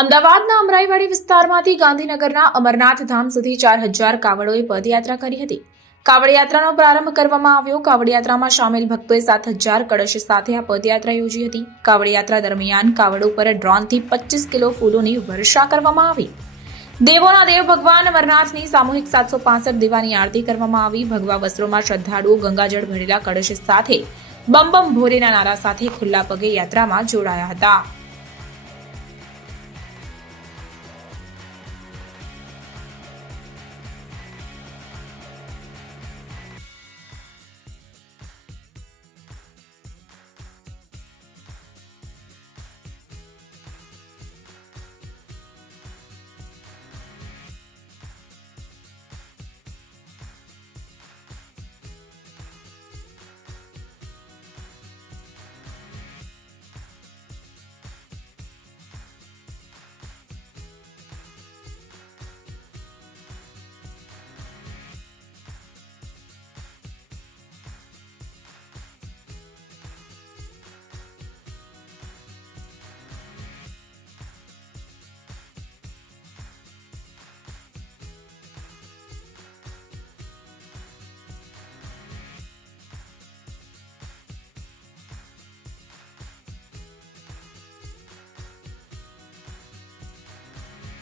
અમદાવાદના અમરાઈવાડી વિસ્તારમાંથી ગાંધીનગરના અમરનાથ ધામ સુધી ચાર હજાર કાવડોએ પદયાત્રા કરી હતી. કાવડયાત્રાનો પ્રારંભ કરવામાં આવ્યો. કાવડયાત્રામાં સામેલ ભક્તોએ સાત હજાર કળશ સાથે આ પદયાત્રા યોજી હતી. કાવડયાત્રા દરમિયાન કાવડ ઉપર ડ્રોનથી પચીસ કિલો ફૂલોની વર્ષા કરવામાં આવી. દેવોના દેવ ભગવાન અમરનાથની સામૂહિક સાતસો પાસઠ દીવાની આરતી કરવામાં આવી. ભગવા વસ્ત્રોમાં શ્રદ્ધાળુઓ ગંગાજળ ભરેલા કળશ સાથે બમ બમ ભોરેના નારા સાથે ખુલ્લા પગે યાત્રામાં જોડાયા હતા.